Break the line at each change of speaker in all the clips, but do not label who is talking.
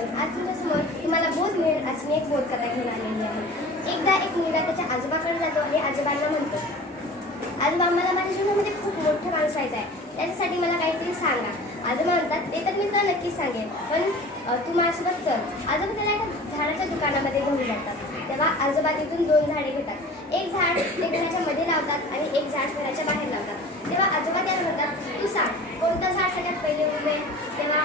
Student आज तुमच्यासमोर तुम्हाला बोध मिळेल आज मी एक बोध करायला घेऊन आलेली आहे. एकदा एक मुलगा त्याच्या आजोबाकडे जातो आणि आजोबांना म्हणतो. आजोबा मला माझ्या जीवनामध्ये खूप मोठं माणूस व्हायचं आहे. त्याच्यासाठी मला काहीतरी सांगा. आजोबा म्हणतात ते तर मी तुला नक्कीच सांगेन पण तू माझ्यासोबत चल. आजोबा त्याला एका झाडाच्या दुकानामध्ये घेऊन जातात. तेव्हा आजोबा तिथून दोन झाडे घेतात. एक झाड ते घराच्या मध्ये लावतात आणि एक झाड घराच्या बाहेर लावतात. तेव्हा आजोबा त्याला म्हणतात तू सांग कोणतं झाड सगळ्यात पहिले उभे तेव्हा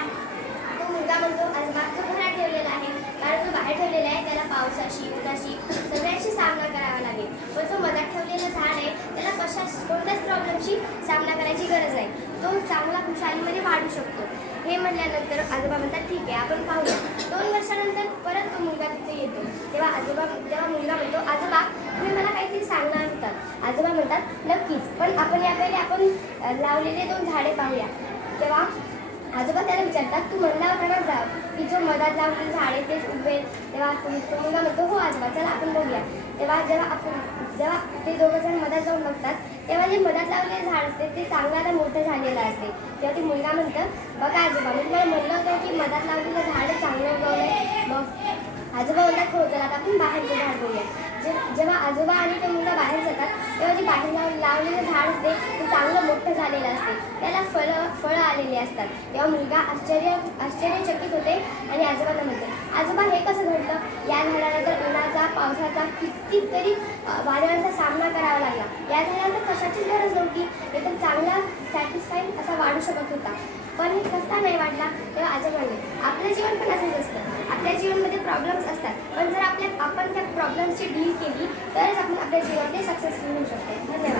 तो मुलगा म्हणतो आजोबा तो घरात ठेवलेला आहे कारण जो बाहेर ठेवलेला आहे. त्याला पावसाशी उन्हाशी सगळ्याशी सामना करावा लागेल. पण जो मधात ठेवलेलं झाड आहे त्याला कशा कोणत्याच प्रॉब्लेमशी सामना करायची गरज नाही. तो चांगला खुशालीमध्ये वाढू शकतो. हे म्हणल्यानंतर आजोबा म्हणतात ठीक आहे आपण पाहूया. दोन वर्षानंतर परत तो मुलगा तिथे येतो. तेव्हा आजोबा तेव्हा मुलगा म्हणतो आजोबा तुम्ही मला काहीतरी सांगणार होतात आजोबा म्हणतात नक्कीच पण आपण या पहिले आपण लावलेले दोन झाडे पाहूया. तेव्हा आजोबा त्याला विचारतात तू म्हणला होता ना जा. की जो मधात लावून झाडे तेच उभे तेव्हा तो मुलगा म्हणतो हो आजोबा चला आपण बघूया. तेव्हा जेव्हा आपण जेव्हा ते दोघं जण मधात जाऊन बघतात तेव्हा जे मधात लावलेले झाड असते ते चांगल्याला मोठं झालेलं असते. तेव्हा ते मुलगा म्हणतं बघा आजोबा मी तुम्हाला म्हणलं होतं की मधात लावलेलं झाड चांगलं उगवलं. मग आजोबा म्हणतात हो चला आता आपण बाहेरचं झाड बघूया. जे- जेव्हा आजोबा आणि तो मुलगा बाहेर जातात तेव्हा जे बाहेर लाव लावलेलं झाड असते ते चांगलं मोठं झालेलं असते. त्याला फळं फळं आलेली असतात. तेव्हा मुलगा आश्चर्य आश्चर्यचकित होते आणि आजोबांना म्हणते आजोबा हे कसं घडलं? या झाडाला तर उन्हाचा पावसाचा कितीतरी वादळांचा सामना करावा लागला. या झाडाला तर कशाचीच गरज नव्हती. हे तर चांगला सॅटिस्फाईड असा वाढू शकत होता. पण हे कसा नाही वाटला तेव्हा आजोबांनी म्हणले आपलं जीवन पण असंच असतं. आपल्या जीवनमध्ये प्रॉब्लेम्स असतात. पण जर आपल्या आपण त्या प्रॉब्लेम्सची डील केली तरच आपण आपल्या जीवनामध्ये सक्सेसफुल होऊ शकतो. धन्यवाद.